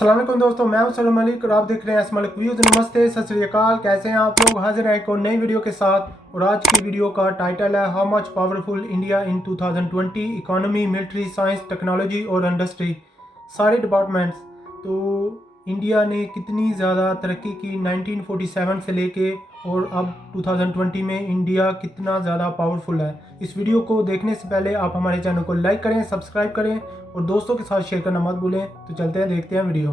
अस्सलाम वालेकुम दोस्तों, मैं हूं सलीम मलिक और आप देख रहे हैं एस मलिक व्यूज़। नमस्ते, सत श्री अकाल। कैसे हैं आप लोग? हाजिर हैं एक और नई वीडियो के साथ। और आज की वीडियो का टाइटल है how much powerful India in 2020, economy, military, science, technology और इंडस्ट्री, सारे डिपार्टमेंट्स। तो इंडिया ने कितनी ज़्यादा तरक्की की 1947 से लेके और अब 2020 में इंडिया कितना ज़्यादा पावरफुल है। इस वीडियो को देखने से पहले आप हमारे चैनल को लाइक करें, सब्सक्राइब करें और दोस्तों के साथ शेयर करना मत भूलें। तो चलते हैं, देखते हैं वीडियो।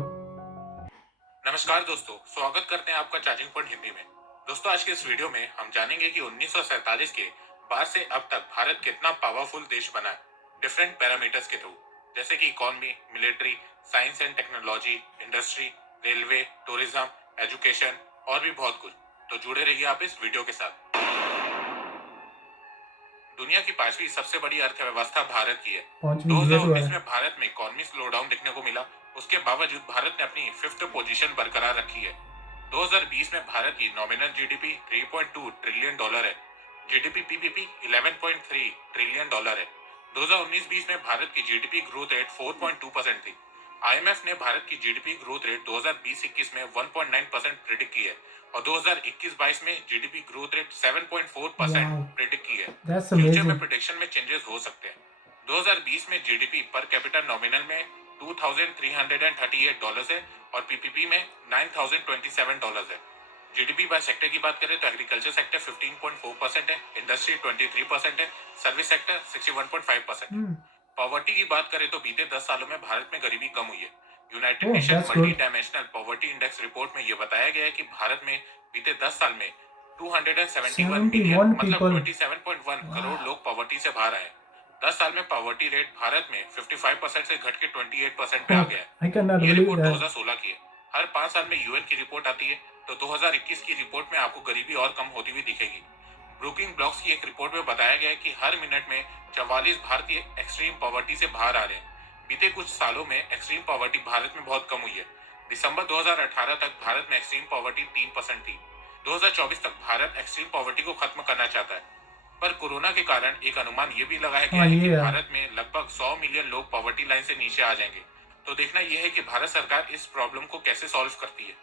नमस्कार दोस्तों, स्वागत करते हैं आपका चार्जिंग पॉइंट हिंदी में। दोस्तों, आज के इस वीडियो में हम जानेंगे कि 1947 के बाद से अब तक भारत कितना पावरफुल देश बना है डिफरेंट पैरामीटर्स के थ्रू, जैसे कि economy, military, science and technology, industry, railway, tourism, education और भी बहुत कुछ। तो जुड़े रहिए आप इस वीडियो के साथ। दुनिया की पांचवी सबसे बड़ी अर्थव्यवस्था भारत की है। 2019 में भारत में इकोनॉमी स्लोडाउन देखने को मिला। उसके बावजूद भारत ने अपनी फिफ्थ पोजीशन बरकरार रखी है। 2020 में भारत की नॉमिनल जीडीपी 3.2 ट्रिलियन डॉलर है। जीडीपी पीपीपी 11.3 ट्रिलियन डॉलर है। 2019-20 में भारत की जीडीपी ग्रोथ रेट 4.2% थी। आईएमएफ ने भारत की जीडीपी ग्रोथ रेट 2020-21 में 1.9% प्रिडिक्ट की है और 2021-22 में जीडीपी ग्रोथ रेट 7.4% प्रिडिक्ट की है। फ्यूचर में प्रिडिक्शन में चेंजेस हो सकते हैं। 2020 में जीडीपी पर कैपिटल नॉमिनल में $2,338 है और पीपीपी में $9,027 है। जीडीपी बाय सेक्टर की बात करें तो एग्रीकल्चर सेक्टर 15.4% है, इंडस्ट्री 23% है, सर्विस सेक्टर 61.5% है। पॉवर्टी की बात करें तो बीते 10 सालों में भारत में गरीबी कम हुई है। United nation multi dimensional poverty index report में यह बताया गया है कि भारत में बीते 10 साल में 271 मिलियन मतलब 27.1 करोड़ लोग पॉवर्टी से बाहर आए। 10 साल में पॉवर्टी रेट भारत में 55% से घट के 28% पे आ गया है। ये रिपोर्ट 2016 की है। हर 5 साल में यूएन की रिपोर्ट आती है, तो 2021 की रिपोर्ट में आपको गरीबी और कम होती हुई दिखेगी। ब्रुकिंग ब्लॉक्स की एक रिपोर्ट में बताया गया है कि हर मिनट में 44 भारतीय एक्सट्रीम पॉवर्टी से बाहर आ रहे हैं। बीते कुछ सालों में एक्सट्रीम पॉवर्टी भारत में बहुत कम हुई है। दिसंबर 2018 तक भारत में एक्सट्रीम पॉवर्टी 3% थी। 2024 तक भारत एक्सट्रीम पॉवर्टी को खत्म करना चाहता है, पर कोरोना के कारण एक अनुमान ये भी लगाया गया है कि भारत में लगभग 100 मिलियन लोग पॉवर्टी लाइन से नीचे आ जाएंगे। तो देखना यह है कि भारत सरकार इस प्रॉब्लम को कैसे सॉल्व करती है।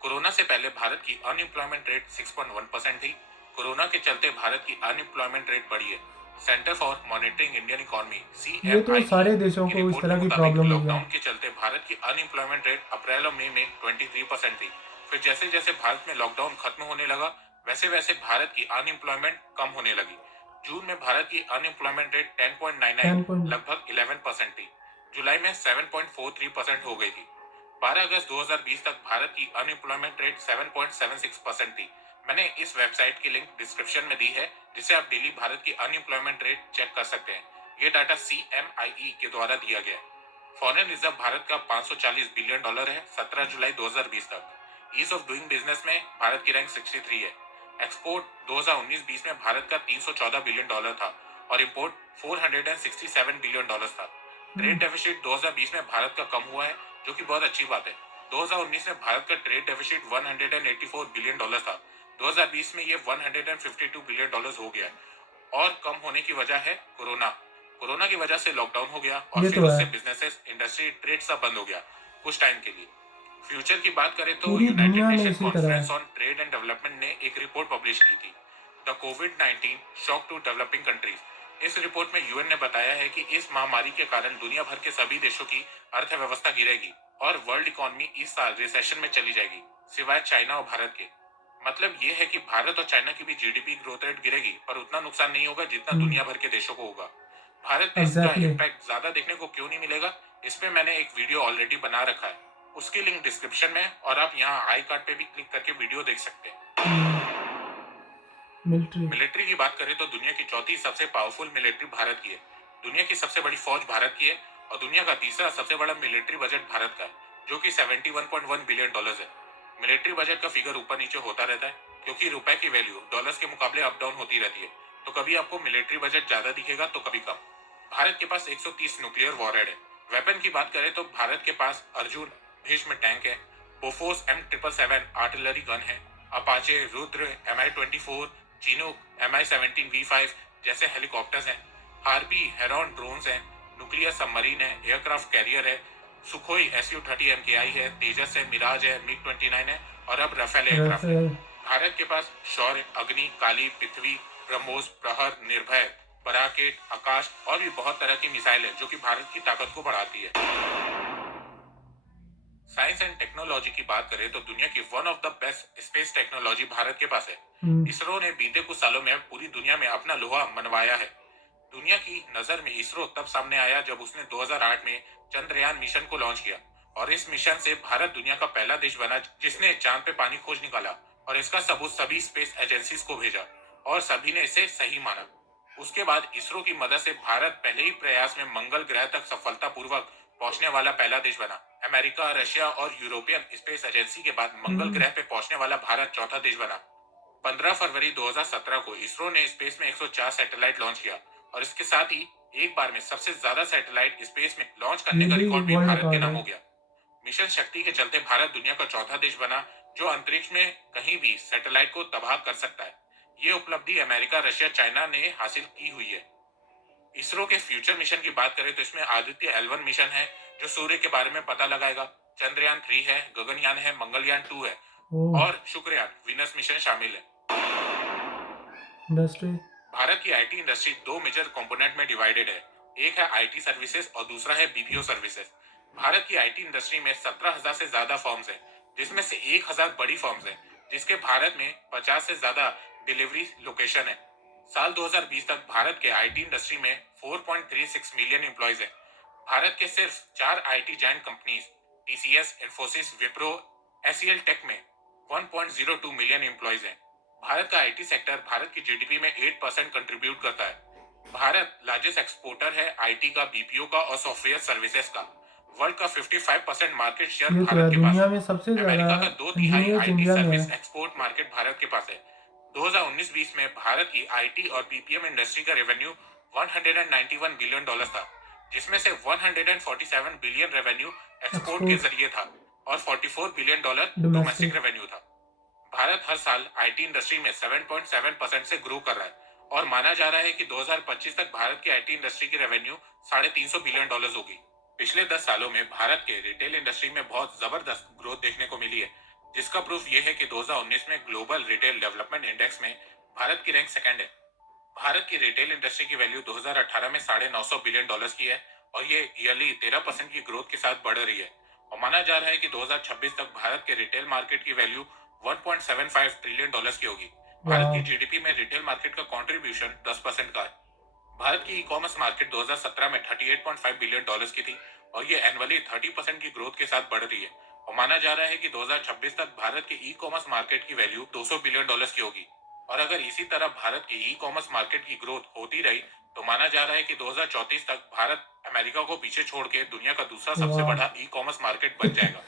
कोरोना से पहले भारत की अनएम्प्लॉयमेंट रेट 6.1% थी। कोरोना के चलते भारत की अनएम्प्लॉयमेंट रेट बढ़ी है। Centre for monitoring Indian economy CMI सारे देशों को इस तरह की प्रॉब्लम लॉकडाउन के चलते भारत की अनएम्प्लॉयमेंट रेट अप्रैल और मई में 23% थी। फिर जैसे जैसे भारत में लॉकडाउन खत्म होने लगा, वैसे वैसे भारत की अनएम्प्लॉयमेंट कम होने लगी। जून में भारत की अनएम्प्लॉयमेंट रेट 10.99 लगभग 11% थी। जुलाई में 7.43% हो गई थी। 12 अगस्त 2020 तक भारत की अनएम्प्लॉयमेंट रेट 7.76% थी। मैंने इस वेबसाइट की लिंक डिस्क्रिप्शन में दी है, जिसे आप डेली भारत की अनएम्प्लॉयमेंट रेट चेक कर सकते हैं। ये डाटा CMIE के द्वारा दिया गया है। फॉरेन रिजर्व भारत का $540 बिलियन है 17 जुलाई 2020 तक। ईज ऑफ डूइंग बिजनेस में भारत की रैंक 63 है। एक्सपोर्ट 2019-20 में भारत का $314 बिलियन था और इंपोर्ट $467 बिलियन था। ट्रेड डेफिसिट 2020 में भारत का कम हुआ है, जो कि बहुत अच्छी बात है। 2019 में भारत का ट्रेड डेफिसिट $184 बिलियन था। 2020 में ये $152 बिलियन हो गया है और कम होने की वजह है कोरोना की वजह से लॉकडाउन हो गया और फिर उससे बिजनेसेस, इंडस्ट्री, ट्रेड सब बंद हो गया कुछ टाइम के लिए। फ्यूचर की बात करें तो United Nation Conference on Trade and Development ने एक रिपोर्ट पब्लिश की थी, द कोविड-19 शॉक टू डेवलपिंग कंट्रीज। इस रिपोर्ट में यूएन ने बताया है कि इस महामारी के कारण दुनिया भर के सभी देशों की अर्थव्यवस्था गिरेगी और वर्ल्ड इकोनॉमी इस साल रिसेशन में चली जाएगी, सिवाय चाइना और भारत के। मतलब ये है कि भारत और चाइना की भी जीडीपी ग्रोथ रेट गिरेगी, पर उतना नुकसान नहीं होगा जितना दुनिया भर के देशों को होगा। भारत में इसका इम्पैक्ट ज्यादा देखने को क्यों नहीं मिलेगा, इस पे मैंने एक वीडियो ऑलरेडी बना रखा है, उसकी लिंक डिस्क्रिप्शन में, और आप यहाँ आई कार्ड पे भी क्लिक करके वीडियो देख सकते हैं। मिलिट्री की बात करें तो दुनिया की चौथी सबसे पावरफुल मिलिट्री भारत की है। दुनिया की सबसे बड़ी फौज भारत की है और दुनिया का तीसरा सबसे बड़ा मिलिट्री बजट भारत का है, जो कि $71.1 बिलियन है। मिलिट्री बजट का फिगर ऊपर नीचे होता रहता है क्योंकि रुपए की वैल्यू डॉलर्स के मुकाबले अप डाउन होती रहती है, तो कभी आपको मिलिट्री बजट ज्यादा दिखेगा तो कभी कम। भारत के पास 130 न्यूक्लियर वॉरहेड है। वेपन की बात करें तो भारत के पास अर्जुन भीष्म टैंक है, बोफोर्स M777 आर्टिलरी गन है, Apache, Rudra, Mi-24, Chinook, Mi-17V5 जैसे हेलीकॉप्टर्स हैं, हार्पी, हेरॉन ड्रोन्स हैं, न्यूक्लियर सबमरीन है, एयरक्राफ्ट कैरियर है, सुखोई SU-30 MKI है, तेजस है, मिराज है, MiG-29 है और अब राफेल एयरक्राफ्ट है। राफेल। भारत के पास शौर्य, अग्नि, काली, पृथ्वी, ब्रह्मोस, प्रहर, निर्भय, पराकेट, आकाश और भी बहुत तरह की मिसाइल है जो कि भारत की ताकत को बढ़ाती है। साइंस एंड टेक्नोलॉजी की बात करें तो दुनिया की one of the best space technology Bharat के पास है। इसरो ने बीते कुछ सालों में पूरी दुनिया में अपना लोहा मनवाया है। दुनिया की नजर में इसरो तब सामने आया जब उसने 2008 में चंद्रयान मिशन को लॉन्च किया और इस मिशन से भारत दुनिया का पहला देश बना जिसने चांद पे पानी खोज निकाला और इसका सबूत सभी स्पेस एजेंसीज को भेजा और सभी ने इसे सही माना। उसके बाद इसरो की मदद से भारत पहले ही प्रयास में मंगल ग्रह तक सफलतापूर्वक पहुंचने वाला पहला देश बना। अमेरिका, रशिया और यूरोपियन स्पेस एजेंसी के बाद मंगल ग्रह पे पहुंचने वाला भारत चौथा देश बना। 15 फरवरी 2017 को इसरो ने स्पेस में 104 सैटेलाइट लॉन्च किया और इसके साथ ही एक बार में सबसे ज्यादा सैटेलाइट स्पेस में लॉन्च करने का रिकॉर्ड भी भारत के नाम हो गया। मिशन शक्ति के चलते भारत दुनिया का चौथा देश बना जो अंतरिक्ष में कहीं भी सैटेलाइट को तबाह कर सकता है। ये उपलब्धि अमेरिका, रशिया, चाइना ने हासिल की हुई है। इसरो के फ्यूचर मिशन की बात करें तो इसमें आदित्य L1 मिशन है जो सूर्य के बारे में पता लगाएगा, चंद्रयान 3 है, गगनयान है, मंगलयान 2 है और शुक्रयान वीनस मिशन शामिल है। इंडस्ट्री भारत की आईटी इंडस्ट्री दो मेजर कंपोनेंट में डिवाइडेड है। एक है आईटी सर्विसेज और दूसरा है बीपीओ सर्विसेज। भारत की आईटी इंडस्ट्री में 17,000 से ज्यादा फर्म्स हैं, जिसमें से 1,000 बड़ी फर्म्स हैं, जिसके भारत में 50 से ज्यादा डिलीवरी लोकेशन है। साल 2020 तक भारत के आईटी इंडस्ट्री में 4.36 मिलियन एम्प्लॉयज हैं। भारत के सिर्फ 4 IT giant companies TCS, Infosys, Wipro, एसईएल टेक में 1.02 मिलियन एम्प्लॉयज हैं। भारत का आईटी सेक्टर भारत की जीडीपी में 8% कंट्रीब्यूट करता है। भारत लार्जेस्ट एक्सपोर्टर है आईटी का, बीपीओ का और सॉफ्टवेयर सर्विसेज का। वर्ल्ड का 55% मार्केट शेयर भारत के पास है। में सबसे अमेरिका का 2/3 इंजीनियर्स आईटी इंडिया में सर्विस है। एक्सपोर्ट मार्केट भारत के पास है। 2019-20 में भारत की आईटी और बीपीएम इंडस्ट्री का रेवेन्यू $191 बिलियन था, जिसमें से 147 बिलियन रेवेन्यू एक्सपोर्ट के जरिए था और $44 बिलियन डोमेस्टिक रेवेन्यू था। भारत हर साल आईटी इंडस्ट्री में 7.7% से ग्रो कर रहा है और माना जा रहा है कि 2025 तक भारत की आईटी इंडस्ट्री की रेवेन्यू $350 बिलियन होगी। पिछले 10 सालों में भारत के रिटेल इंडस्ट्री में बहुत जबरदस्त ग्रोथ देखने को मिली है, जिसका प्रूफ यह है कि 2019 में ग्लोबल रिटेल डेवलपमेंट इंडेक्स में भारत की रैंक सेकंड है। भारत की रिटेल इंडस्ट्री की वैल्यू 2018 में $950 बिलियन की है और ये ईयरली 13% की ग्रोथ के साथ बढ़ रही है और माना जा रहा है कि 2026 तक भारत के रिटेल मार्केट की वैल्यू $1.75 ट्रिलियन की होगी। भारत की जीडीपी में रिटेल मार्केट का कंट्रीब्यूशन 10% का है। भारत की ई कॉमर्स मार्केट 2017 में 38.5 बिलियन की थी और ये एनुअली 30% की ग्रोथ के साथ बढ़ रही है और माना जा रहा है कि 2026 तक भारत के ई कॉमर्स मार्केट की वैल्यू $200 बिलियन की होगी। और अगर इसी तरह भारत की ई कॉमर्स मार्केट की ग्रोथ होती रही तो माना जा रहा है कि 2034 तक भारत अमेरिका को पीछे छोड़ के दुनिया का दूसरा सबसे बड़ा ई कॉमर्स मार्केट बन जाएगा।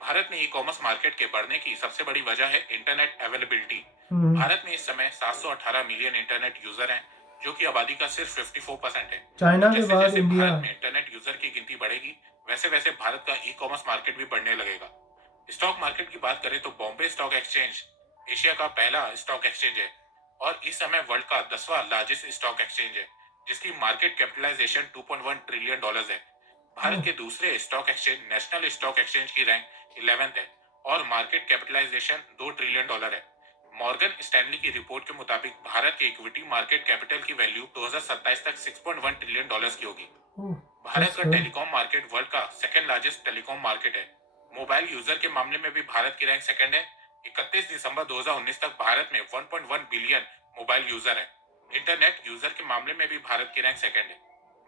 भारत में ई कॉमर्स मार्केट के बढ़ने की सबसे बड़ी वजह है इंटरनेट अवेलेबिलिटी। भारत में इस समय 718 मिलियन इंटरनेट यूजर हैं, जो कि आबादी का सिर्फ 54% है। चाइना के जैसे बाद जैसे इंडिया। भारत में इंटरनेट यूजर की गिनती बढ़ेगी वैसे वैसे भारत का ई कॉमर्स मार्केट भी बढ़ने लगेगा। स्टॉक मार्केट की बात करें तो बॉम्बे स्टॉक एक्सचेंज एशिया का पहला स्टॉक एक्सचेंज है और इस समय वर्ल्ड का 10वां लार्जेस्ट स्टॉक एक्सचेंज है, जिसकी मार्केट कैपिटलाइजेशन $2.1 ट्रिलियन है। भारत के दूसरे stock exchange national stock exchange की रैंक 11th है और मार्केट कैपिटलाइजेशन $2 ट्रिलियन है। मॉर्गन स्टैनली की रिपोर्ट के मुताबिक भारत के इक्विटी मार्केट कैपिटल की वैल्यू 2027 तक $6.1 ट्रिलियन की होगी। भारत का टेलीकॉम मार्केट वर्ल्ड का सेकंड लार्जेस्ट टेलीकॉम मार्केट है। मोबाइल यूजर के मामले में भी भारत की रैंक सेकंड है। 31 दिसंबर 2019 तक भारत में 1.1 बिलियन मोबाइल यूजर है। इंटरनेट यूजर के मामले में भी भारत की रैंक सेकंड है।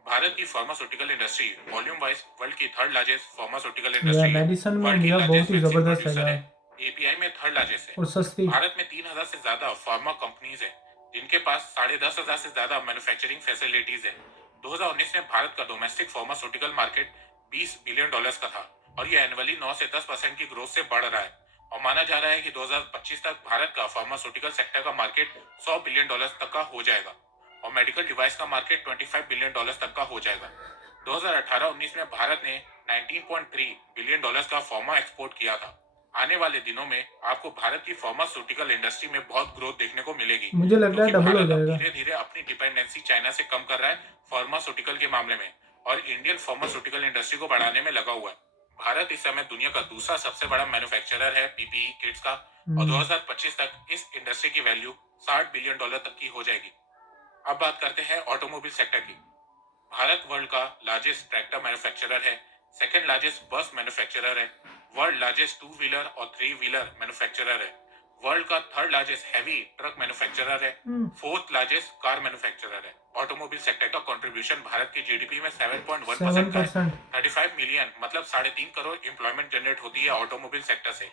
भारत की pharmaceutical industry volume wise world की थर्ड लार्जेस्ट फार्मास्यूटिकल इंडस्ट्री है। मेडिसिन में वर्ल्ड की इंडिया बहुत ही लार्जेस्ट जबरदस्त प्रोड्यूसर है है। एपीआई में थर्ड लार्जेस्ट है और सस्ती। भारत में 3,000 से ज्यादा फार्मा कंपनीज हैं, जिनके पास 10,500 से ज्यादा मैन्युफैक्चरिंग फैसिलिटीज है। 2019 में भारत का डोमेस्टिक फार्मास्यूटिकल मार्केट $20 बिलियन का था और ये एनुअली 9 से 10% की ग्रोथ से बढ़ रहा है और माना जा रहा है कि 2025 तक भारत का फार्मास्यूटिकल सेक्टर का मार्केट $100 बिलियन तक का हो जाएगा और मेडिकल डिवाइस का मार्केट $25 बिलियन तक का हो जाएगा। 2018-19 में भारत ने $19.3 बिलियन का फार्मा एक्सपोर्ट किया था। आने वाले दिनों में आपको भारत की फार्मास्यूटिकल इंडस्ट्री में बहुत ग्रोथ देखने को मिलेगी। मुझे लग रहा है डबल हो जाएगा। धीरे धीरे अपनी डिपेंडेंसी चाइना से कम कर रहा है फार्मास्यूटिकल के मामले में और इंडियन फार्मास्यूटिकल इंडस्ट्री को बढ़ाने में लगा हुआ है। भारत इस समय दुनिया का दूसरा सबसे बड़ा मैन्युफैक्चरर है पीपीई किट्स का और 2025 तक इस इंडस्ट्री की वैल्यू $60 बिलियन तक की हो जाएगी। अब बात करते हैं ऑटोमोबाइल सेक्टर की। भारत वर्ल्ड का लार्जेस्ट ट्रैक्टर मैन्युफैक्चरर है, सेकंड लार्जेस्ट बस मैन्युफैक्चरर है, वर्ल्ड लार्जेस्ट टू व्हीलर और थ्री व्हीलर मैन्युफैक्चरर है, वर्ल्ड का third largest heavy truck manufacturer है, फोर्थ लार्जेस्ट कार मैन्युफैक्चरर है। ऑटोमोबाइल सेक्टर का कंट्रीब्यूशन भारत की जीडीपी में 7.1% का है। 35 मिलियन मतलब 3.5 करोड़ एम्प्लॉयमेंट जनरेट होती है ऑटोमोबाइल सेक्टर से।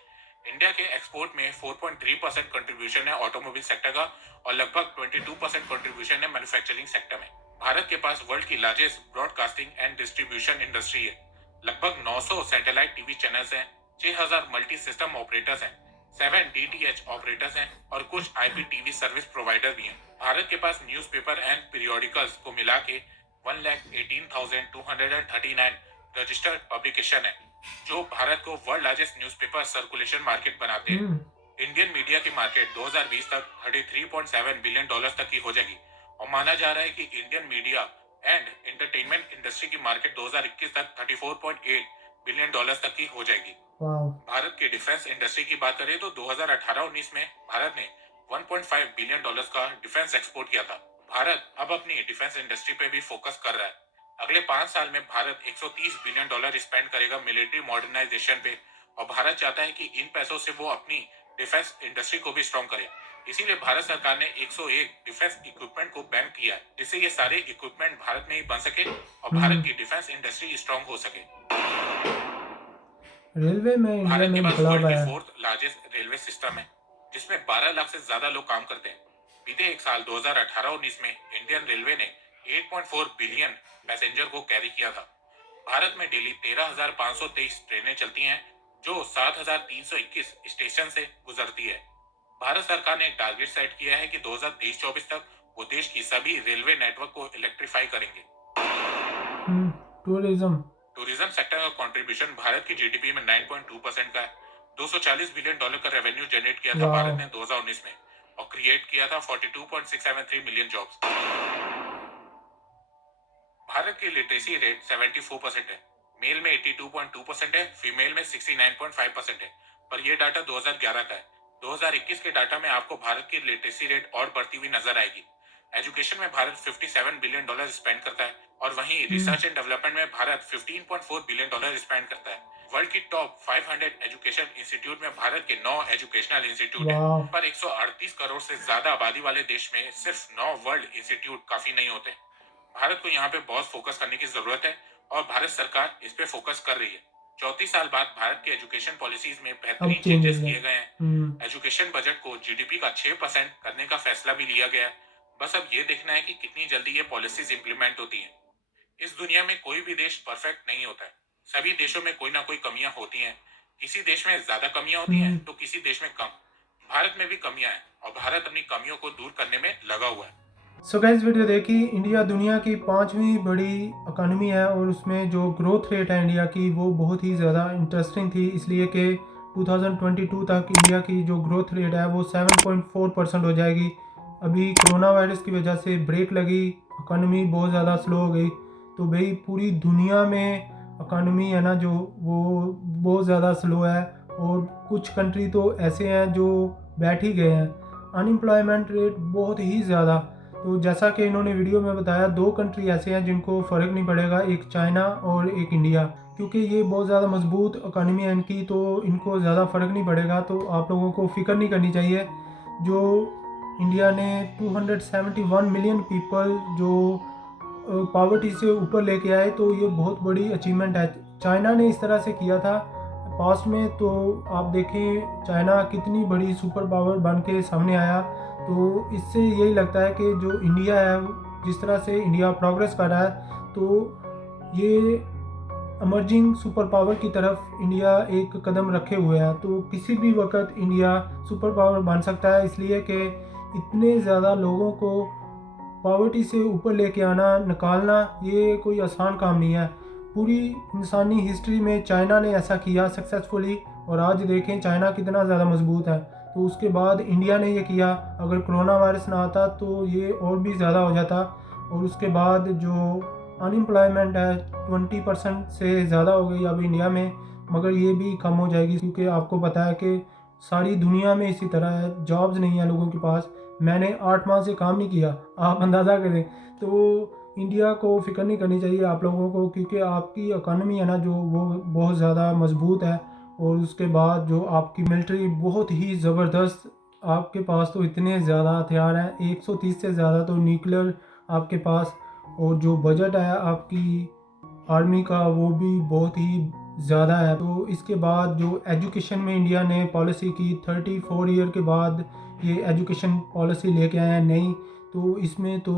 इंडिया के एक्सपोर्ट में 4.3% कंट्रीब्यूशन है ऑटोमोबाइल सेक्टर का और लगभग 22% कंट्रीब्यूशन है मैन्युफैक्चरिंग सेक्टर में। भारत के पास वर्ल्ड की largest broadcasting and distribution industry है। लगभग 900 सैटेलाइट टीवी चैनल्स हैं, 6000 मल्टी सिस्टम ऑपरेटर्स हैं, 7 डीटीएच ऑपरेटर्स हैं और कुछ आईपी टीवी सर्विस प्रोवाइडर भी हैं। भारत के पास न्यूज़पेपर एंड पीरियोडिकल्स को मिला के 1,18,239 रजिस्टर्ड पब्लिकेशन है, जो भारत को world largest newspaper circulation market बनाते हैं। इंडियन मीडिया की मार्केट 2020 तक $33.7 बिलियन तक की हो जाएगी और माना जा रहा है कि Indian media and entertainment industry की मार्केट 2021 तक $34.8 बिलियन तक की हो जाएगी। भारत की डिफेंस इंडस्ट्री की बात करें तो 2018-19 में भारत ने $1.5 बिलियन का डिफेंस एक्सपोर्ट किया था। भारत अब अपनी डिफेंस इंडस्ट्री पे भी फोकस कर रहा है। अगले 5 साल में भारत $130 बिलियन स्पेंड करेगा मिलिट्री मॉडर्नाइजेशन पे और भारत चाहता है कि इन पैसों से वो अपनी डिफेंस इंडस्ट्री को भी स्ट्रॉन्ग करे। इसीलिए भारत सरकार ने 101 डिफेंस इक्विपमेंट को बैन किया है, जिससे ये सारे इक्विपमेंट भारत में ही बन सके और भारत की डिफेंस इंडस्ट्री स्ट्रॉन्ग हो सके। रेलवे में इंडिया भारत में के पास बदलाव वर्ल्ड आया की फोर्थ लार्जेस्ट रेलवे सिस्टम है, जिसमें 12 लाख से ज्यादा लोग काम करते हैं। बीते एक साल 2018-19 में इंडियन रेलवे ने 8.4 बिलियन पैसेंजर को कैरी किया था। भारत में डेली 13,523 ट्रेनें चलती हैं, जो 7,321 स्टेशन से गुजरती है। भारत सरकार ने एक टारगेट सेट किया है कि 2023-24 तक वो देश की सभी रेलवे नेटवर्क को इलेक्ट्रीफाई करेंगे। टूरिज्म सेक्टर का कंट्रीब्यूशन भारत की जीडीपी में 9.2% का है। $240 बिलियन का रेवेन्यू जनरेट किया था भारत ने 2019 में और क्रिएट किया था 42.673 मिलियन जॉब्स। भारत की लिटरेसी रेट 74% है, मेल में 82.2% है, फीमेल में 69.5% है, पर यह डाटा 2011 का है। 2021 के डाटा में आपको भारत की लिटरेसी रेट और बढ़ती हुई नजर आएगी। एजुकेशन में भारत $57 बिलियन स्पेंड करता है और वहीं रिसर्च एंड डेवलपमेंट में भारत $15.4 बिलियन स्पेंड करता है। वर्ल्ड की टॉप 500 एजुकेशन इंस्टीट्यूट में भारत के 9 एजुकेशनल इंस्टीट्यूट हैं, पर 138 करोड़ से ज्यादा आबादी वाले देश में सिर्फ 9 वर्ल्ड इंस्टीट्यूट काफी नहीं होते। भारत को यहाँ पे बहुत फोकस करने की जरूरत है और भारत सरकार इस पे फोकस कर रही है। 34 साल बाद भारत के एजुकेशन पॉलिसीज में बेहतरीन चेंजेस किए गए हैं। एजुकेशन बजट को जीडीपी का 6% करने का फैसला भी लिया गया है। बस अब ये देखना है कि कितनी जल्दी ये पॉलिसीज इंप्लीमेंट होती हैं। इस दुनिया में कोई भी देश परफेक्ट नहीं होता है, सभी देशों में कोई ना कोई कमियां होती हैं। किसी देश में ज्यादा कमियां होती हैं तो किसी देश में कम। भारत में भी कमियां हैं और भारत अपनी कमियों को दूर करने में लगा हुआ है। सो गाइस, वीडियो देखी। इंडिया दुनिया की 5वीं बड़ी इकोनॉमी है और उसमें जो ग्रोथ रेट है इंडिया की वो बहुत ही ज़्यादा इंटरेस्टिंग थी, इसलिए कि 2022 तक इंडिया की जो ग्रोथ रेट है वो 7.4% हो जाएगी। अभी कोरोना वायरस की वजह से ब्रेक लगी, इकोनॉमी बहुत ज़्यादा स्लो हो गई, तो भाई पूरी दुनिया में इकोनॉमी है ना जो वो बहुत ज़्यादा स्लो है और कुछ कंट्री तो ऐसे हैं जो बैठ ही गए हैं। अनएम्प्लॉयमेंट रेट बहुत ही ज़्यादा। तो जैसा कि इन्होंने वीडियो में बताया, 2 कंट्री ऐसे हैं जिनको फ़र्क नहीं पड़ेगा, एक चाइना और एक इंडिया, क्योंकि ये बहुत ज़्यादा मजबूत इकोनॉमी है इनकी, तो इनको ज़्यादा फ़र्क नहीं पड़ेगा। तो आप लोगों को फ़िक्र नहीं करनी चाहिए। जो इंडिया ने 271 मिलियन पीपल जो पॉवर्टी से ऊपर लेके आए, तो ये बहुत बड़ी अचीवमेंट है। चाइना ने इस तरह से किया था पास्ट में, तो आप देखें चाइना कितनी बड़ी सुपर पावर बन के सामने आया। तो इससे यही लगता है कि जो इंडिया है, जिस तरह से इंडिया प्रोग्रेस कर रहा है, तो ये इमर्जिंग सुपर पावर की तरफ इंडिया एक कदम रखे हुए है। तो किसी भी वक्त इंडिया सुपर पावर बन सकता है, इसलिए कि इतने ज़्यादा लोगों को पॉवर्टी से ऊपर लेके आना, निकालना, ये कोई आसान काम नहीं है। पूरी इंसानी हिस्ट्री में चाइना ने ऐसा किया सक्सेसफुली, और आज देखें चाइना कितना ज़्यादा मजबूत है। तो उसके बाद इंडिया ने ये किया। अगर कोरोना वायरस ना आता तो ये और भी ज़्यादा हो जाता। और उसके बाद जो अनएम्प्लॉयमेंट है 20% से ज़्यादा हो गई अब इंडिया में, मगर ये भी कम हो जाएगी क्योंकि आपको पता है कि सारी दुनिया में इसी तरह है, जॉब्स नहीं है लोगों के पास। मैंने 8 माह से काम नहीं किया, आप अंदाज़ा करें। तो इंडिया को फ़िक्र नहीं करनी चाहिए आप लोगों को, क्योंकि आपकी इकॉनमी है ना जो, वो बहुत ज़्यादा मजबूत है। और उसके बाद जो आपकी मिलिट्री बहुत ही ज़बरदस्त, आपके पास तो इतने ज़्यादा हथियार हैं, 130 से ज़्यादा तो न्यूक्लियर आपके पास। और जो बजट है आपकी आर्मी का वो भी बहुत ही ज़्यादा है। तो इसके बाद जो एजुकेशन में इंडिया ने पॉलिसी की 34 ईयर के बाद ये एजुकेशन पॉलिसी लेके आए हैं नई, तो इसमें तो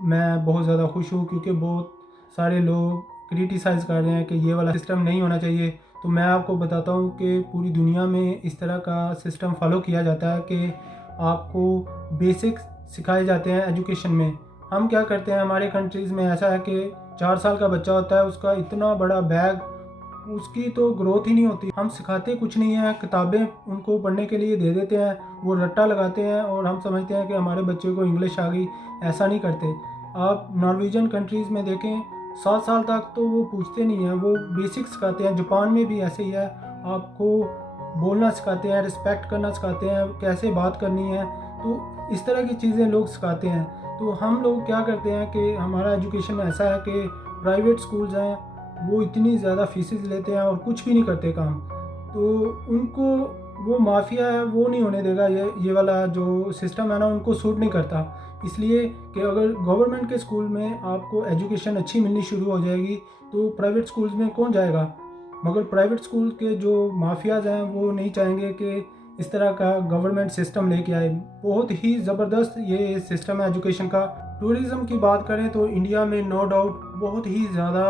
मैं बहुत ज़्यादा खुश हूँ, क्योंकि बहुत सारे लोग क्रिटिसाइज़ कर रहे हैं कि ये वाला सिस्टम नहीं होना चाहिए। तो मैं आपको बताता हूँ कि पूरी दुनिया में इस तरह का सिस्टम फॉलो किया जाता है कि आपको बेसिक्स सिखाए जाते हैं एजुकेशन में। हम क्या करते हैं हमारे कंट्रीज़ में, ऐसा है कि 4 साल का बच्चा होता है, उसका इतना बड़ा बैग, उसकी तो ग्रोथ ही नहीं होती। हम सिखाते कुछ नहीं है, किताबें उनको पढ़ने के लिए दे देते हैं, वो रट्टा लगाते हैं और हम समझते हैं कि हमारे बच्चे को इंग्लिश आ गई। ऐसा नहीं करते। आप नॉर्वेजियन कंट्रीज़ में देखें, 7 साल तक तो वो पूछते नहीं हैं, वो बेसिक सिखाते हैं। जापान में भी ऐसे ही है, आपको बोलना सिखाते हैं, रिस्पेक्ट करना सिखाते हैं, कैसे बात करनी है। तो इस तरह की चीज़ें लोग सिखाते हैं। तो हम लोग क्या करते हैं कि हमारा एजुकेशन ऐसा है कि प्राइवेट स्कूल्स हैं, वो इतनी ज़्यादा फीसेस लेते हैं और कुछ भी नहीं करते काम। तो उनको वो माफिया है वो नहीं होने देगा, ये वाला जो सिस्टम है ना उनको सूट नहीं करता। इसलिए कि अगर गवर्नमेंट के स्कूल में आपको एजुकेशन अच्छी मिलनी शुरू हो जाएगी तो प्राइवेट स्कूल्स में कौन जाएगा। मगर प्राइवेट स्कूल के जो माफियाज हैं वो नहीं चाहेंगे कि इस तरह का गवर्नमेंट सिस्टम लेके आए। बहुत ही ज़बरदस्त ये सिस्टम है एजुकेशन का। टूरिज़्म की बात करें तो इंडिया में नो डाउट बहुत ही ज़्यादा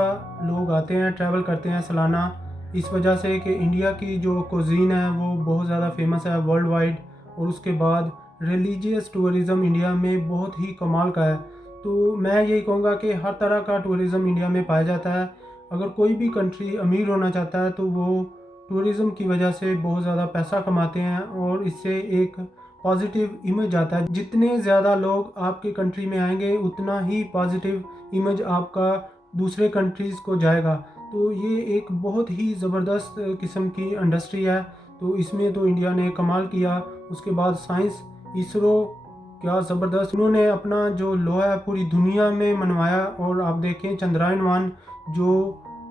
लोग आते हैं, ट्रैवल करते हैं सालाना, इस वजह से कि इंडिया की जो कुज़ीन है वो बहुत ज़्यादा फेमस है वर्ल्ड वाइड। और उसके बाद रिलीजियस टूरिज़्म इंडिया में बहुत ही कमाल का है। तो मैं यही कहूँगा कि हर तरह का टूरिज़्म इंडिया में पाया जाता है। अगर कोई भी कंट्री अमीर होना चाहता है तो वो टूरिज़्म की वजह से बहुत ज़्यादा पैसा कमाते हैं और इससे एक पॉजिटिव इमेज आता है। जितने ज़्यादा लोग आपके कंट्री में आएंगे उतना ही पॉजिटिव इमेज आपका दूसरे कंट्रीज़ को जाएगा। तो ये एक बहुत ही ज़बरदस्त किस्म की इंडस्ट्री है। तो इसमें तो इंडिया ने कमाल किया। उसके बाद साइंस, इसरो, क्या ज़बरदस्त उन्होंने अपना जो लोहा है पूरी दुनिया में मनवाया। और आप देखें चंद्रयान-1 जो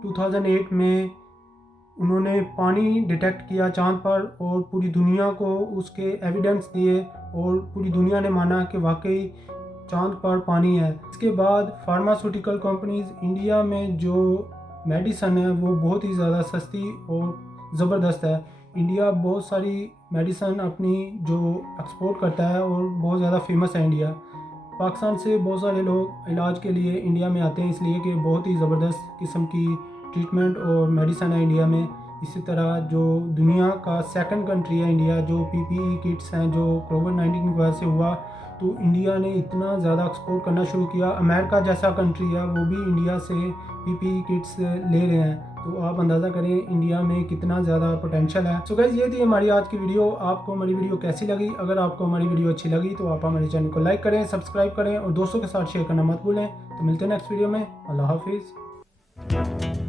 2008 में उन्होंने पानी डिटेक्ट किया चांद पर और पूरी दुनिया को उसके एविडेंस दिए और पूरी दुनिया ने माना कि वाकई चांद पर पानी है। इसके बाद फार्मास्यूटिकल कंपनीज़, इंडिया में जो मेडिसन है वो बहुत ही ज़्यादा सस्ती और ज़बरदस्त है। इंडिया बहुत सारी मेडिसन अपनी जो एक्सपोर्ट करता है और बहुत ज़्यादा फेमस है इंडिया। पाकिस्तान से बहुत सारे लोग इलाज के लिए इंडिया में आते हैं इसलिए कि बहुत ही ज़बरदस्त किस्म की ट्रीटमेंट और मेडिसन है इंडिया में। इसी तरह जो दुनिया का सेकंड कंट्री है इंडिया, जो पीपीई किट्स हैं जो कोविड-19 की वजह से हुआ, तो इंडिया ने इतना ज़्यादा एक्सपोर्ट करना शुरू किया। अमेरिका जैसा कंट्री है वो भी इंडिया से पीपीई किट्स ले रहे हैं। तो आप अंदाज़ा करें इंडिया में कितना ज़्यादा पोटेंशियल है। सो गाइस, ये थी हमारी आज की वीडियो। आपको हमारी वीडियो कैसी लगी? अगर आपको हमारी वीडियो अच्छी लगी तो आप हमारे चैनल को लाइक करें, सब्सक्राइब करें और दोस्तों के साथ शेयर करना मत भूलें। तो मिलते हैं नेक्स्ट वीडियो में। अल्लाह हाफिज़।